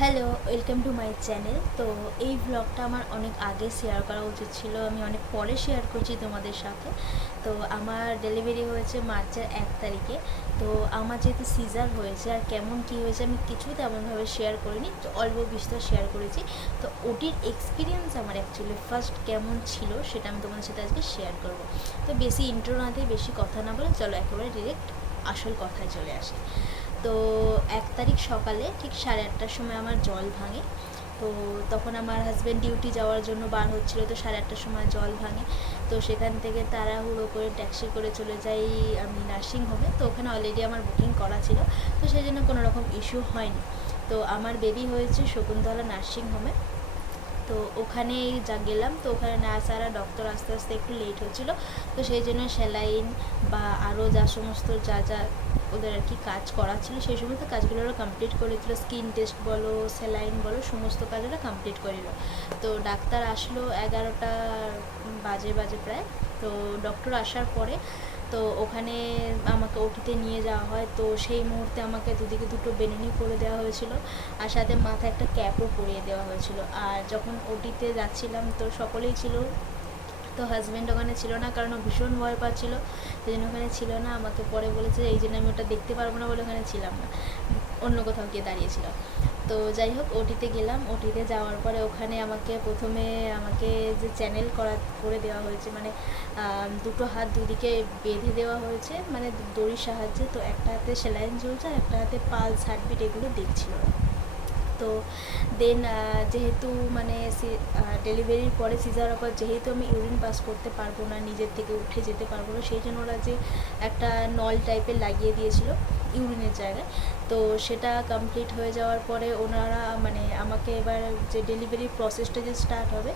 Hello, welcome to my channel. তো এই ব্লগটা আমার অনেক আগে শেয়ার করা উচিত ছিল, আমি অনেক পরে শেয়ার করছি তোমাদের সাথে। তো আমার ডেলিভারি হয়েছে মার্চের 1 তারিখে। তো আমার যেহেতু সিজার হয়েছে আর কেমন কী হয়েছে আমি কিছু তেমনভাবে শেয়ার করিনি, তো অল্প বিস্তর শেয়ার করেছি। তো ওটির এক্সপিরিয়েন্স আমার অ্যাকচুয়ালি ফার্স্ট কেমন ছিল সেটা আমি তোমাদের সাথে আজকে শেয়ার করব। তো বেশি ইন্ট্রো না দিয়ে বেশি কথা না বলে চলো একেবারে ডিরেক্ট আসল কথায় চলে আসি। তো 1 তারিখ সকালে ঠিক 8:30টার সময় আমার জল ভাঙে। তো তখন আমার হাজব্যান্ড ডিউটি যাওয়ার জন্য বার হচ্ছিলো, তো 8:30টার সময় জল ভাঙে। তো সেখান থেকে তাড়াহুড়ো করে ট্যাক্সি করে চলে যাই আমি নার্সিংহোমে। তো ওখানে অলরেডি আমার বুকিং করা ছিল, তো সেই জন্য কোনো রকম ইস্যু হয়নি। তো আমার বেবি হয়েছে শকুন্তলা নার্সিংহোমে। তো ওখানেই যা গেলাম, তো ওখানে নার্স আর ডক্টর আস্তে আস্তে একটু লেট হচ্ছিলো। তো সেই জন্য স্যালাইন বা আরও যা সমস্ত যা ওদের আর কি কাজ করা ছিল সেই সমস্ত কাজগুলো ওরা কমপ্লিট করেছিল। স্কিন টেস্ট বলো, স্যালাইন বলো, সমস্ত কাজ ওরা কমপ্লিট করিল। তো ডাক্তার আসলো 11টা বাজে প্রায়। তো ডক্টর আসার পরে তো ওখানে আমাকে ওটিতে নিয়ে যাওয়া হয়। তো সেই মুহূর্তে আমাকে দুদিকে দুটো বেনুনি করে দেওয়া হয়েছিল, আর সাথে মাথায় একটা ক্যাপও পরিয়ে দেওয়া হয়েছিল। আর যখন ওটিতে যাচ্ছিলাম তো সকলেই ছিল, তো হাজব্যান্ড ওখানে ছিল না, কারণ ও ভীষণ ভয় পাচ্ছিল, সেই জন্য ওখানে ছিল না। আমাকে পরে বলেছে এই জন্য আমি ওটা দেখতে পারবো না বলে ওখানে ছিলাম না, অন্য কোথাও গিয়ে দাঁড়িয়েছিলাম। তো যাই হোক, ওটিতে গেলাম। ওটিতে যাওয়ার পরে ওখানে প্রথমে আমাকে যে চ্যানেল করে দেওয়া হয়েছে, মানে দুটো হাত দুদিকে বেঁধে দেওয়া হয়েছে, মানে দড়ির সাহায্যে। তো একটা হাতে সেলাইন ঝুলছে আর একটা হাতে পালস, হার্টবিট এগুলো দেখছিল। তো দেন যেহেতু মানে ডেলিভারির পরে সিজার পর যেহেতু আমি ইউরিন পাস করতে পারবো না, নিজের থেকে উঠে যেতে পারবো না, সেই জন্য ওরা যে একটা নল টাইপের লাগিয়ে দিয়েছিল ইউরিনের জায়গায়। তো সেটা কমপ্লিট হয়ে যাওয়ার পরে ওনারা মানে আমাকে এবার যে ডেলিভারির প্রসেসটা যে স্টার্ট হবে,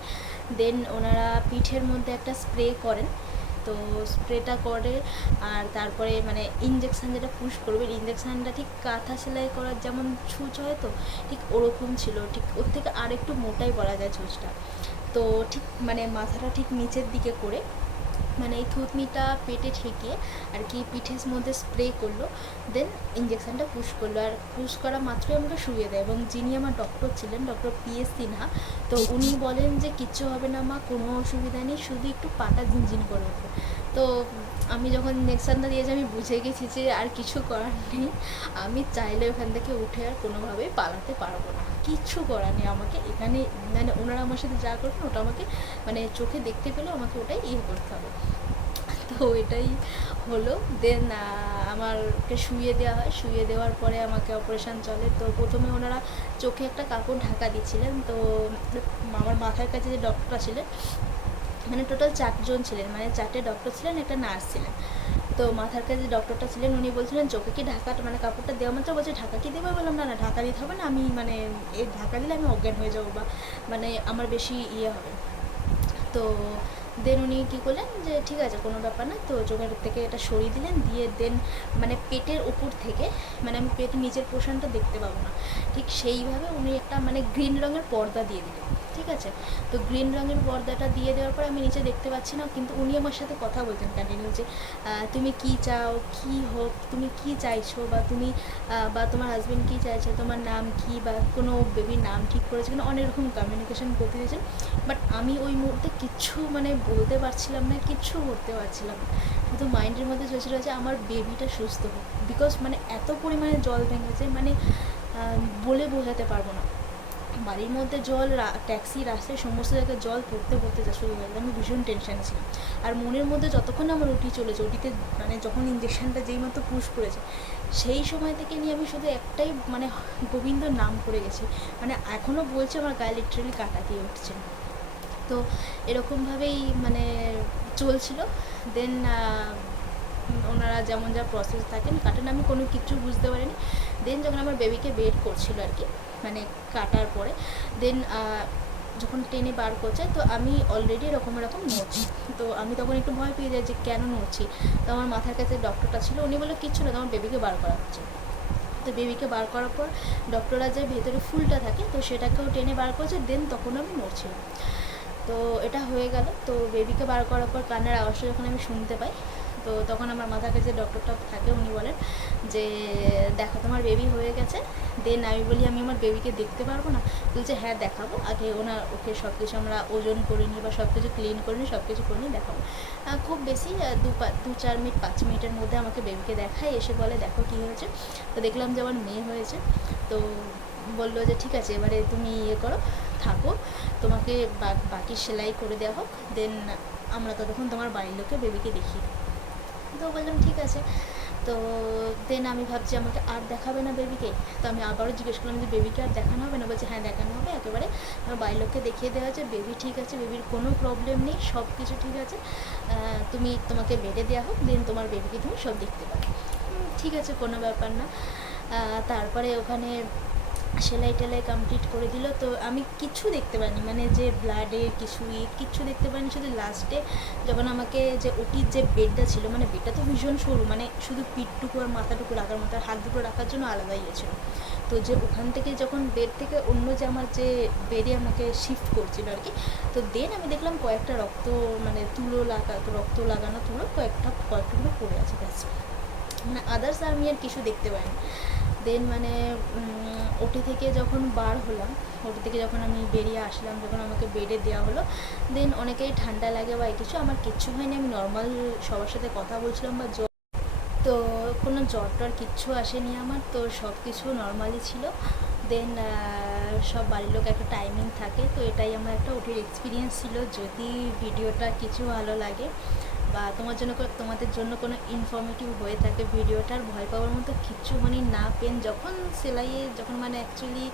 দেন ওনারা পিঠের মধ্যে একটা স্প্রে করেন। তো স্প্রেটা করে আর তারপরে মানে ইঞ্জেকশান যেটা পুশ করবে, ইঞ্জেকশানটা ঠিক কাঁথা সেলাই করার যেমন ছুঁচ হয়, তো ঠিক ওরকম ছিল, ঠিক ওর থেকে আর একটু মোটাই বলা যায় ছুঁচটা। তো ঠিক মানে মাথাটা ঠিক নিচের দিকে করে, মানে এই থুতনিটা পেটে ঠেকিয়ে আর কি পিঠের মধ্যে স্প্রে করলো। দেন ইঞ্জেকশানটা পুশ করলো, আর পুশ করা মাত্রই আমাকে শুয়ে দেয়। এবং যিনি আমার ডক্টর ছিলেন, ডক্টর PS সিনহা, তো উনি বলেন যে কিচ্ছু হবে না মা, কোনো অসুবিধা নেই, শুধু একটু পাটা ঝিনঝিন করে ওঠে। তো আমি যখন ইঞ্জেকশানটা দিয়েছি আমি বুঝে গেছি যে আর কিছু করার নেই, আমি চাইলে ওখান থেকে উঠে আর কোনোভাবেই পালাতে পারবো না, কিচ্ছু করার নেই আমাকে এখানে। মানে ওনারা আমার সাথে যা করবেন ওটা আমাকে মানে চোখে দেখতে পেলেও আমাকে ওটাই করতে হবে। তো এটাই হলো। দেন আমাকে শুইয়ে দেওয়া হয়, শুইয়ে দেওয়ার পরে আমাকে অপারেশান চলে। তো প্রথমে ওনারা চোখে একটা কাপড় ঢাকা দিচ্ছিলেন। তো আমার মাথার কাছে যে ডক্টরটা ছিলেন, মানে টোটাল 4জন ছিলেন, মানে 4টে ডক্টর ছিলেন, একটা নার্স ছিলেন। তো মাথার কাছে যে ডক্টরটা ছিলেন উনি বলছিলেন চোখে কি ঢাকাটা মানে কাপড়টা দেওয়া মাত্র বলছে ঢাকা কি দেবো, বললাম না না ঢাকা দিতে হবে না, আমি মানে এই ঢাকা দিলে আমি অজ্ঞান হয়ে যাবো বা মানে আমার বেশি হবে। তো দেন উনি কী করলেন যে ঠিক আছে কোনো ব্যাপার না, তো চোখের থেকে এটা সরিয়ে দিলেন। দিয়ে দেন মানে পেটের ওপর থেকে মানে আমি পেটের নিচের পোর্শনটা দেখতে পাবো না, ঠিক সেইভাবে উনি একটা মানে গ্রিন রঙের পর্দা দিয়ে দিলেন। ঠিক আছে, তো গ্রিন রঙের পর্দাটা দিয়ে দেওয়ার পর আমি নিচে দেখতে পাচ্ছি না, কিন্তু উনি আমার সাথে কথা বলতেন কন্টিনিউ যে তুমি কি চাও, কি হোক, তুমি কি চাইছো, বা তুমি বা তোমার হাজব্যান্ড কী চাইছে, তোমার নাম কি, বা কোনো বেবির নাম ঠিক করেছে কিনা, অনেক রকম কমিউনিকেশন করতে দিয়েছেন। বাট আমি ওই মুহূর্তে কিচ্ছু মানে বলতে পারছিলাম না, কিচ্ছু করতে পারছিলাম না, শুধু মাইন্ডের মধ্যে চলছিল যে আমার বেবিটা সুস্থ হোক। বিকজ মানে এত পরিমাণে জল ভেঙেছে, মানে বলে বোঝাতে পারবো না। বাড়ির মধ্যে জল, ট্যাক্সি, রাস্তায় সমস্ত জায়গায় জল পড়তে যা শুরু হয়ে গেল। আমি ভীষণ টেনশানে ছিলাম। আর মনের মধ্যে যতক্ষণ আমার ওটি চলেছে, ওটিতে মানে যখন ইঞ্জেকশানটা যেই মতো পুশ করেছে, সেই সময় থেকে নিয়ে আমি শুধু একটাই মানে গোবিন্দর নাম করে গেছি। মানে এখনও বলছে আমার গায়ে লিটারেলি কাঁটা দিয়ে উঠছে। তো এরকমভাবেই মানে চলছিল। দেন ওনারা যেমন যা প্রসেস থাকেন কাটেন, আমি কোনো কিছু বুঝতে পারিনি। দেন যখন আমার বেবিকে বেড করছিল আর কি, মানে কাটার পরে, দেন যখন টেনে বার করছে, তো আমি অলরেডি এরকম নড়ছি। তো আমি তখন একটু ভয় পেয়ে যাই যে কেন নড়ছি। তো আমার মাথার কাছে ডক্টরটা ছিল, উনি বললো কিচ্ছু না, তোমার বেবিকে বার করা হচ্ছে। তো বেবিকে বার করার পর ডক্টররা যে ভেতরে ফুলটা থাকে তো সেটাকেও টেনে বার করছে। দেন তখন আমি নড়ছিলাম। তো এটা হয়ে গেল। তো বেবিকে বার করার পর কান্নার আওয়াজটা যখন আমি শুনতে পাই, তো তো তখন আমার মাথার কাছে ডক্টরটা থাকে, উনি বলেন যে দেখো তোমার বেবি হয়ে গেছে। দেন আমি বলি আমি আমার বেবিকে দেখতে পারবো না? বলছে হ্যাঁ দেখাবো, আগে ওকে সব কিছু আমরা ওজন করে নিই বা সব কিছু ক্লিন করে নিই, সব কিছু করে নিই, দেখাবো। খুব বেশি 2-4 মিনিট 5 মিনিটের মধ্যে আমাকে বেবিকে দেখায়, এসে বলে দেখো কী হয়েছে। তো দেখলাম যে আমার মেয়ে হয়েছে। তো বললো যে ঠিক আছে এবারে তুমি করো, থাকো, তোমাকে বাকি সেলাই করে দেওয়া হোক, দেন আমরা ততক্ষণ তোমার বাড়ির লোককে বেবিকে দেখিয়ে দিই। তো বললাম ঠিক আছে। তো দেন আমি ভাবছি আমাকে আর দেখাবে না বেবিকে। তো আমি আবারও জিজ্ঞেস করলাম যে বেবিকে আর দেখানো হবে না? বলছে হ্যাঁ দেখানো হবে, একেবারে আমার বাড়ির লোককে দেখিয়ে দেওয়া হয়েছে, বেবি ঠিক আছে, বেবির কোনো প্রবলেম নেই, সব কিছু ঠিক আছে, তোমাকে বেডে দেওয়া হোক, দেন তোমার বেবিকে তুমি সব দেখতে পাবে। ঠিক আছে, কোনো ব্যাপার না। তারপরে ওখানে সেলাই টেলাই কমপ্লিট করে দিল। তো আমি কিছু দেখতে পাইনি, মানে যে ব্লাডের কিচ্ছু দেখতে পাইনি। শুধু লাস্টে যখন আমাকে যে ওটির যে বেডটা ছিল, মানে বেডটা তো ভীষণ সরু, মানে শুধু পিঠটুকু আর মাথাটুকু রাখার মতো, হাত দুটো রাখার জন্য আলাদা ছিল। তো যে ওখান থেকে যখন বেড থেকে অন্য যে আমার যে বেডে আমাকে শিফট করছিল আর কি, তো দেন আমি দেখলাম কয়েকটা মানে রক্ত লাগানো তুলো কয়েকটুকু পড়ে আছে, ব্যাস। মানে আদার্স আমি আর কিছু দেখতে পাইনি। দেন মানে ওটি থেকে যখন বার হলাম, ওটি থেকে যখন আমি বেরিয়ে আসলাম, যখন আমাকে বেডে দেওয়া হলো, দেন অনেকেই ঠান্ডা লাগে বা কিছু, আমার কিচ্ছু হয়নি। আমি নর্মাল সবার সাথে কথা বলছিলাম বা তো কোনো জ্বর টর কিচ্ছু আসেনি আমার, তো সব কিছু নর্মালি ছিল। দেন সব বাড়ির লোক একটা টাইমিং থাকে, তো এটাই আমার একটা ওটির এক্সপিরিয়েন্স ছিল। যদি ভিডিওটা কিছু ভালো লাগে বা তোমাদের জন্য কোনো ইনফরমেটিভ হয়ে থাকে, ভিডিওটার ভয় পাওয়ার মতো কিচ্ছু মানে না। পেন যখন মানে অ্যাকচুয়ালি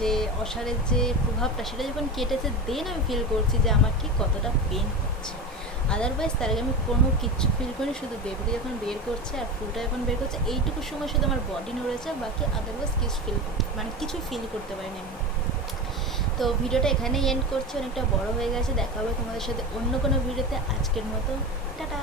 যে অসারের যে প্রভাবটা সেটা যখন কেটেছে, দেন আমি ফিল করছি যে আমার ঠিক কতটা পেন হচ্ছে। আদারওয়াইজ তার আগে আমি কোনো কিচ্ছু ফিল করিনি, শুধু বেবিকে যখন বের করছে আর ফুলটা যখন বের করছে, এইটুকু সময় শুধু আমার বডি নড়েছে, বাকি আদারওয়াইজ কিছু ফিল করতে পারিনি আমি। তো ভিডিওটা এখানেই এন্ড করছি, অনেকটা বড় হয়ে গেছে। দেখা হবে তোমাদের সাথে অন্য কোনো ভিডিওতে। আজকের মতো টাটা।